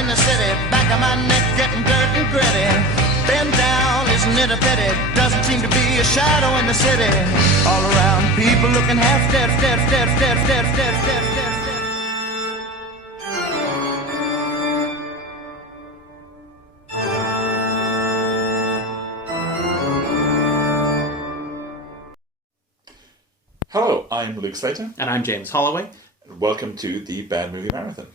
in the city, back of my neck getting dirt and gritty. Bend down, isn't it a pity? Doesn't seem to be a shadow in the city. All around, people looking half dead, dead, dead, dead, dead, dead, dead, dead. Hello, I'm Luke Slater. And I'm James Holloway. And welcome to the Bad Movie Marathon.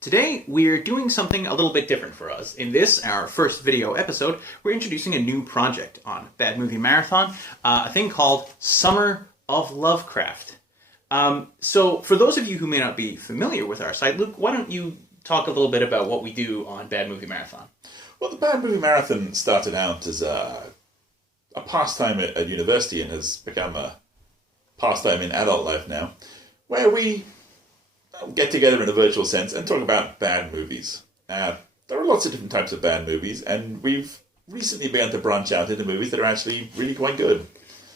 Today, we're doing something a little bit different for us. In this, our first video episode, we're introducing a new project on Bad Movie Marathon, a thing called Summer of Lovecraft. So, for those of you who may not be familiar with our site, Luke, why don't you talk a little bit about what we do on Bad Movie Marathon? Well, the Bad Movie Marathon started out as a pastime at university and has become a pastime in adult life now, where we get together in a virtual sense and talk about bad movies. There are lots of different types of bad movies, and we've recently begun to branch out into movies that are actually really quite good.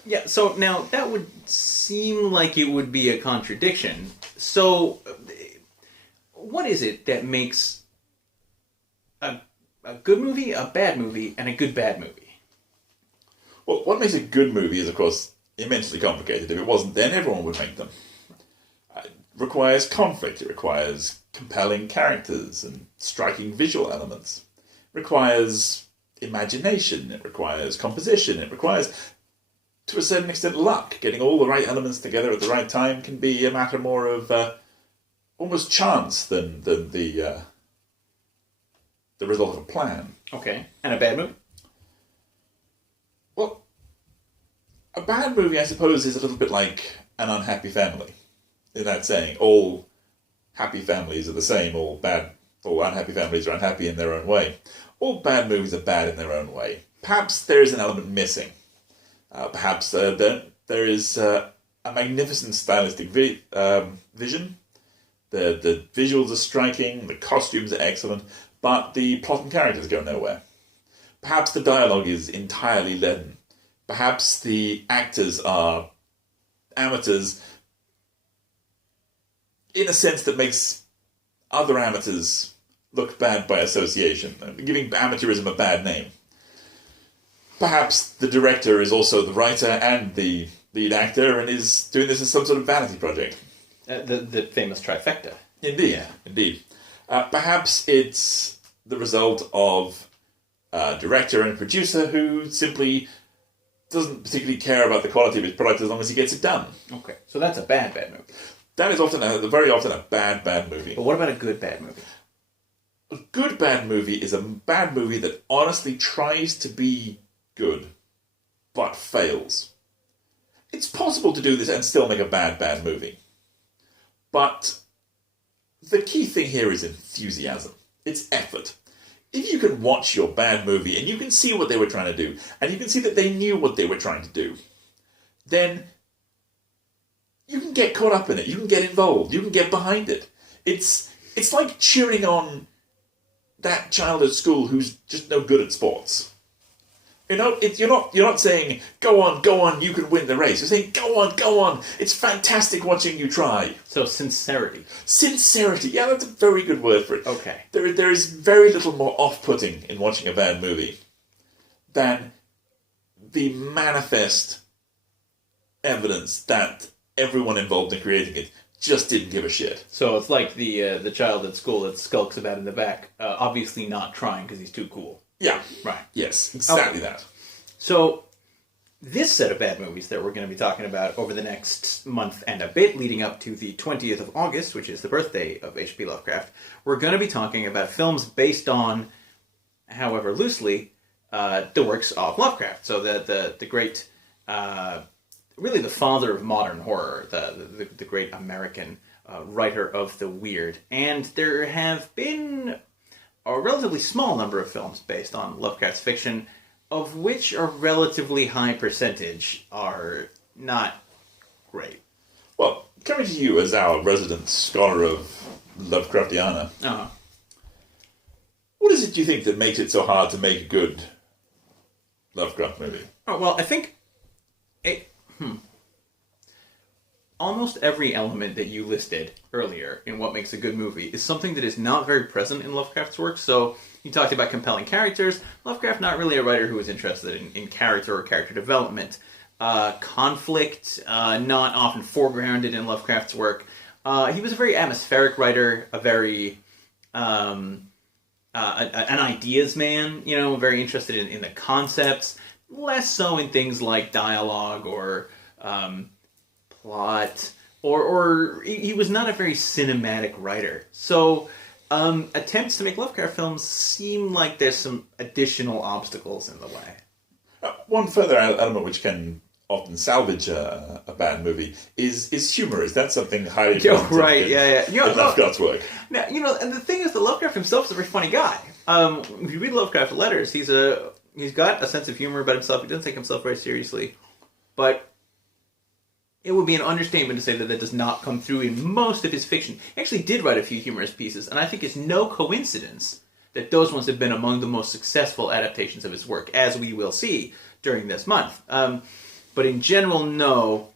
Yeah, so now that would seem like it would be a contradiction. So, what is it that makes a good movie, a bad movie, and a good bad movie? Well, what makes a good movie is, of course, immensely complicated. If it wasn't, then everyone would make them. It requires conflict. It requires compelling characters and striking visual elements. It requires imagination. It requires composition. It requires, to a certain extent, luck. Getting all the right elements together at the right time can be a matter more of almost chance than the result of a plan. Okay, and a bad movie? Well, a bad movie, I suppose, is a little bit like an unhappy family. In that saying, all happy families are the same, all unhappy families are unhappy in their own way. All bad movies are bad in their own way. Perhaps there is an element missing. Perhaps there is a magnificent stylistic vision. The visuals are striking, the costumes are excellent, but the plot and characters go nowhere. Perhaps the dialogue is entirely leaden. Perhaps the actors are amateurs in a sense that makes other amateurs look bad by association, giving amateurism a bad name. Perhaps the director is also the writer and the lead actor and is doing this as some sort of vanity project. The famous trifecta. Indeed, yeah. Indeed. Perhaps it's the result of a director and a producer who simply doesn't particularly care about the quality of his product as long as he gets it done. Okay, so that's a bad movie. That is very often a bad movie. But what about a good bad movie? A good bad movie is a bad movie that honestly tries to be good, but fails. It's possible to do this and still make a bad movie. But the key thing here is enthusiasm. It's effort. If you can watch your bad movie and you can see what they were trying to do, and you can see that they knew what they were trying to do, then you can get caught up in it. You can get involved. You can get behind it. It's like cheering on that child at school who's just no good at sports. You know, you're not saying, go on, you can win the race. You're saying, go on, it's fantastic watching you try. So sincerity. Sincerity, yeah, that's a very good word for it. Okay. There is very little more off-putting in watching a bad movie than the manifest evidence that everyone involved in creating it just didn't give a shit. So it's like the child at school that skulks about in the back, obviously not trying because he's too cool. Yeah. Right. Yes, exactly that. So, this set of bad movies that we're going to be talking about over the next month and a bit, leading up to the 20th of August, which is the birthday of H.P. Lovecraft, we're going to be talking about films based on, however loosely, the works of Lovecraft. So the great, really the father of modern horror, the great American writer of the weird. And there have been a relatively small number of films based on Lovecraft's fiction, of which a relatively high percentage are not great. Well, coming to you as our resident scholar of Lovecraftiana, what is it you think that makes it so hard to make a good Lovecraft movie? Oh, well, I think almost every element that you listed earlier in what makes a good movie is something that is not very present in Lovecraft's work. So you talked about compelling characters. Lovecraft, not really a writer who was interested in character or character development. Conflict, not often foregrounded in Lovecraft's work. He was a very atmospheric writer, a very an ideas man, very interested in the concepts, less so in things like dialogue or plot, or he was not a very cinematic writer. So attempts to make Lovecraft films seem like there's some additional obstacles in the way. One further element which can often salvage a bad movie is humor. Is that something highly right? Yeah. In Lovecraft's work. Now, and the thing is that Lovecraft himself is a very funny guy. If you read Lovecraft letters, he's got a sense of humor about himself. He doesn't take himself very seriously, but it would be an understatement to say that does not come through in most of his fiction. He actually did write a few humorous pieces, and I think it's no coincidence that those ones have been among the most successful adaptations of his work, as we will see during this month. But in general, no.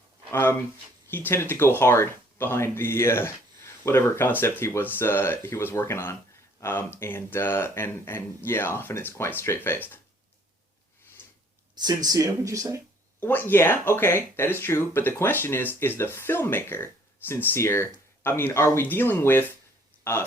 He tended to go hard behind the whatever concept he was working on, and yeah, often it's quite straight-faced. Sincere, would you say? Well, yeah, okay, that is true. But the question is the filmmaker sincere? I mean, are we dealing with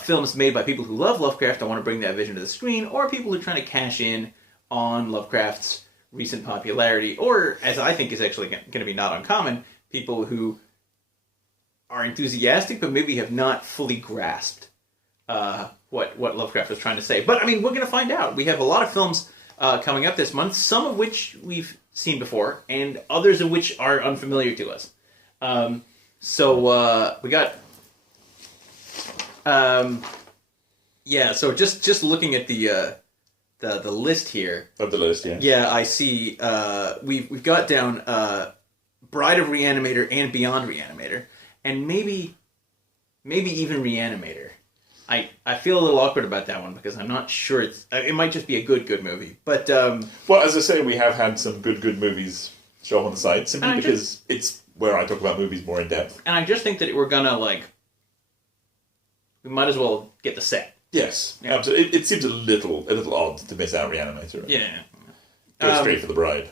films made by people who love Lovecraft and want to bring that vision to the screen, or people who are trying to cash in on Lovecraft's recent popularity, or, as I think is actually going to be not uncommon, people who are enthusiastic but maybe have not fully grasped what Lovecraft was trying to say. But, I mean, we're going to find out. We have a lot of films coming up this month, some of which we've seen before, and others of which are unfamiliar to us. So we got... so just looking at the list here. Of the list, yeah. Yeah, I see. We've got down Bride of Reanimator and Beyond Reanimator, and maybe even Reanimator. I feel a little awkward about that one because I'm not sure it might just be a good movie. But well, as I say, we have had some good movies show up on the site simply because it's where I talk about movies more in depth. And I just think that we're gonna we might as well get the set. Yes, yeah. Absolutely. It seems a little odd to miss out Reanimator. Yeah. Go straight for the Bride.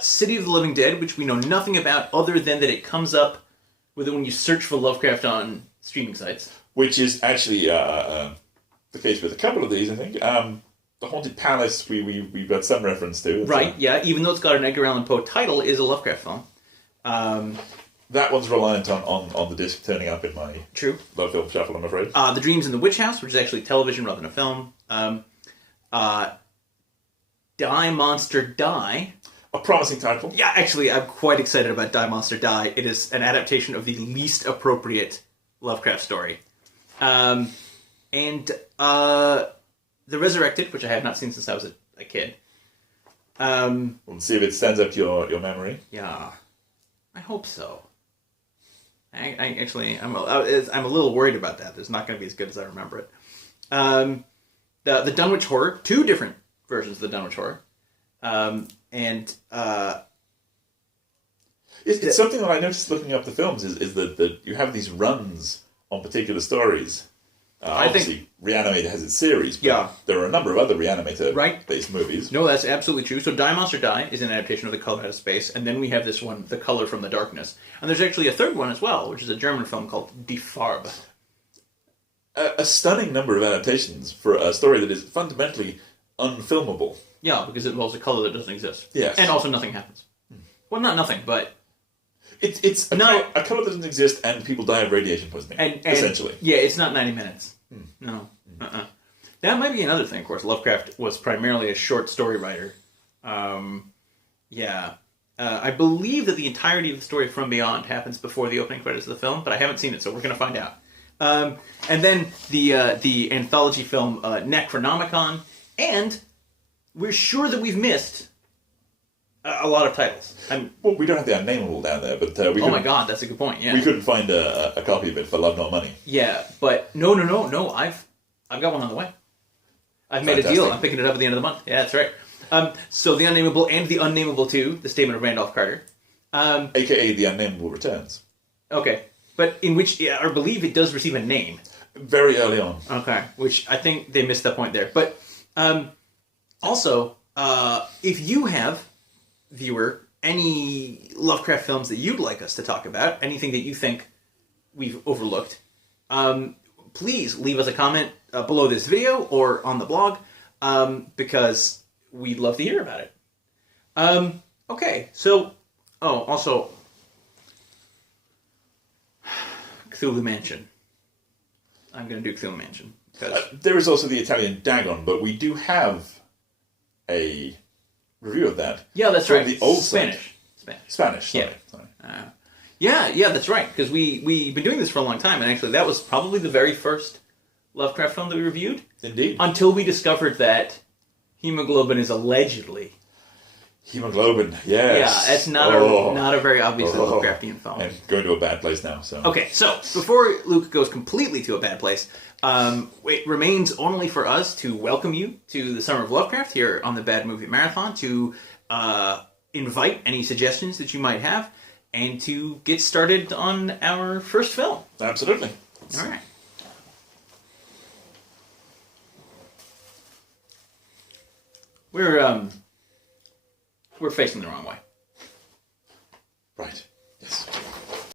City of the Living Dead, which we know nothing about other than that it comes up when you search for Lovecraft on streaming sites. Which is actually the case with a couple of these, I think. The Haunted Palace, we've got some reference to. Right, yeah. Even though it's got an Edgar Allan Poe title, is a Lovecraft film. That one's reliant on the disc turning up in my Love Film Shuffle, I'm afraid. The Dreams in the Witch House, which is actually television rather than a film. Die Monster Die. A promising title. Yeah, actually, I'm quite excited about Die Monster Die. It is an adaptation of the least appropriate Lovecraft story. And The Resurrected, which I have not seen since I was a kid. We'll see if it stands up to your memory. Yeah, I hope so. I'm a little worried about that. It's not going to be as good as I remember it. The Dunwich Horror, 2 different versions of the Dunwich Horror, it's something that I noticed looking up the films is that you have these runs on particular stories. Obviously, Reanimator has its series, but there are a number of other Reanimator-based movies. No, that's absolutely true. So Die Monster Die is an adaptation of The Color Out of Space, and then we have this one, The Color from the Darkness. And there's actually a third one as well, which is a German film called Die Farbe. A stunning number of adaptations for a story that is fundamentally unfilmable. Yeah, because it involves a color that doesn't exist. Yes. And also nothing happens. Well, not nothing, but... It's a color that doesn't exist, and people die of radiation poisoning, essentially. Yeah, it's not 90 minutes. No. That might be another thing, of course. Lovecraft was primarily a short story writer. I believe that the entirety of the story From Beyond happens before the opening credits of the film, but I haven't seen it, so we're going to find out. And then the anthology film Necronomicon, and we're sure that we've missed a lot of titles. Well, we don't have the Unnameable down there, but oh my god, that's a good point. Yeah, we couldn't find a copy of it for love nor money. Yeah, but no. I've got one on the way. I've made a deal. I'm picking it up at the end of the month. Yeah, that's right. So the Unnameable and the Unnameable 2, the Statement of Randolph Carter, aka the Unnameable Returns. Okay. But in which, I believe it does receive a name. Very early on. Okay. Which I think they missed that point there. But also, if you have, viewer, any Lovecraft films that you'd like us to talk about, anything that you think we've overlooked, please leave us a comment below this video or on the blog, because we'd love to hear about it. Okay, so... Oh, also... Cthulhu Mansion. I'm going to do Cthulhu Mansion. Because... there is also the Italian Dagon, but we do have a review of that. Yeah, that's from right. the old Spanish. Spanish, sorry. Yeah. Yeah, that's right. Because we've been doing this for a long time, and actually that was probably the very first Lovecraft film that we reviewed. Indeed. Until we discovered that hemoglobin is allegedly... Hemoglobin, yes. Yeah, it's not a very obviously Lovecraftian film. I'm going to a bad place now. So okay, so before Luke goes completely to a bad place, it remains only for us to welcome you to the Summer of Lovecraft here on the Bad Movie Marathon, to invite any suggestions that you might have, and to get started on our first film. Absolutely. All right. We're facing the wrong way.